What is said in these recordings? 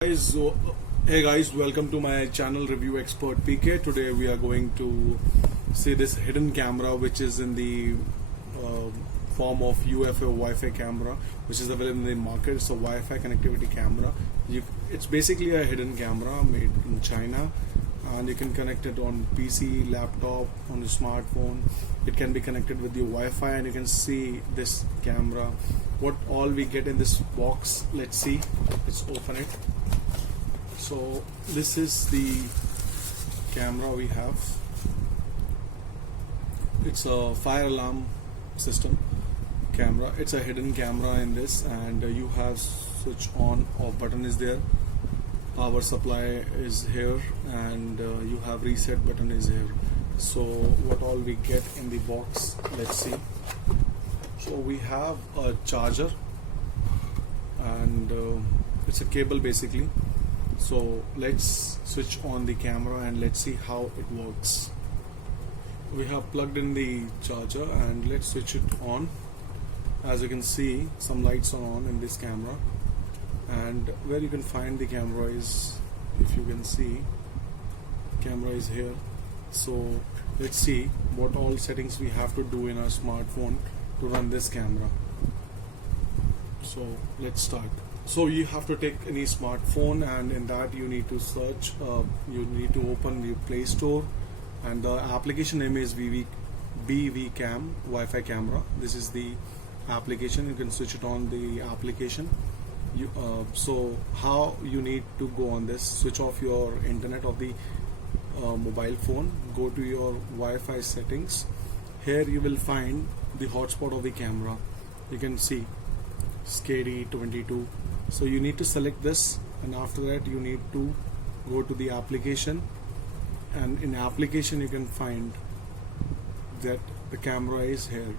Guys, hey guys, welcome to my channel Review Expert PK. Today we are going to see this hidden camera which is in the form of UFO Wi-Fi camera, which is available in the market. It's a Wi-Fi connectivity camera. It's basically a hidden camera made in China, and you can connect it on PC, laptop, on your smartphone. It can be connected with the Wi-Fi, and you can see this camera. What all we get in this box? Let's see. Let's open it. So this is the camera we have. It's a fire alarm system camera. It's a hidden camera in this, and you have switch on off button is there. Power supply is here, and you have reset button is here. So what all we get in the box? Let's see. So we have a charger, and it's a cable basically. So let's switch on the camera and let's see how it works. We have plugged in the charger and let's switch it on. As you can see, some lights are on in this camera, and where you can find the camera is, if you can see, camera is here. So let's see what all settings we have to do in our smartphone to run this camera. So let's start. So you have to take any smartphone, and in that you need to search, you need to open the Play Store, and the application name is BVCam Wi-Fi camera. This is the application. You can switch it on the application. So how you need to go on this: switch off your internet of the mobile phone, go to your Wi-Fi settings. Here you will find the hotspot of the camera. You can see SKD22. So you need to select this, and after that you need to go to the application, and in application you can find that the camera is here.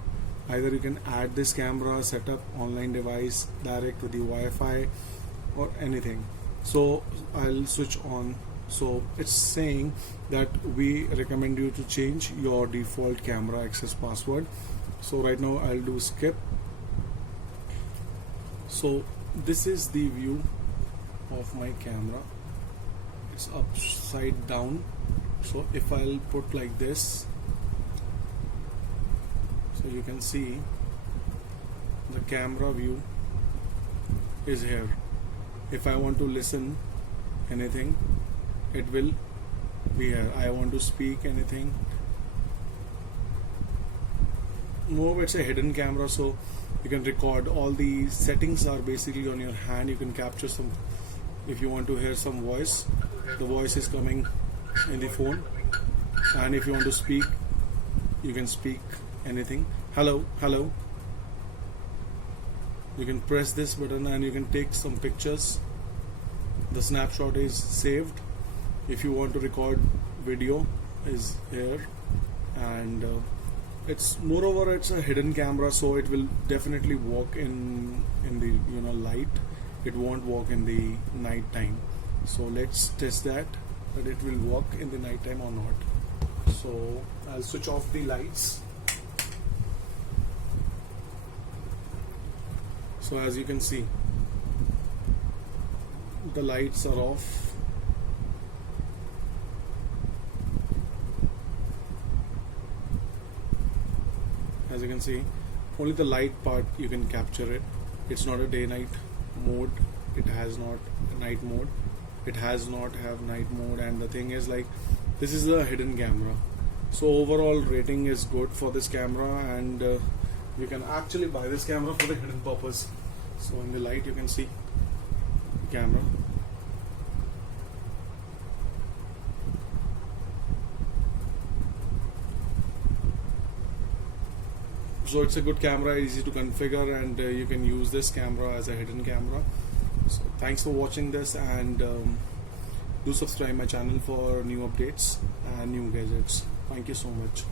Either you can add this camera, set up online device direct to the Wi-Fi or anything. So I'll switch on. So it's saying that we recommend you to change your default camera access password. So right now I'll do skip. So this is the view of my camera. It's upside down. So if I'll put like this, so you can see the camera view is here. If I want to listen anything, it will be here. I want to speak anything. More, it's a hidden camera, so you can record. All the settings are basically on your hand. You can capture some, if you want to hear some voice, the voice is coming in the phone, and if you want to speak, you can speak anything. Hello, hello. You can press this button and you can take some pictures. The snapshot is saved. If you want to record video, is here, and it's moreover it's a hidden camera, so it will definitely work in the light. It won't work in the night time. So let's test that it will work in the night time or not. So I'll switch off the lights. So as you can see, the lights are off. As you can see, only the light part you can capture it. It's not a day-night mode. It has not a night mode. It has not have night mode. And the thing is, like, this is a hidden camera. So overall rating is good for this camera, and you can actually buy this camera for the hidden purpose. So in the light you can see the camera. So it's a good camera, easy to configure, and you can use this camera as a hidden camera. So thanks for watching this, and do subscribe my channel for new updates and new gadgets. Thank you so much.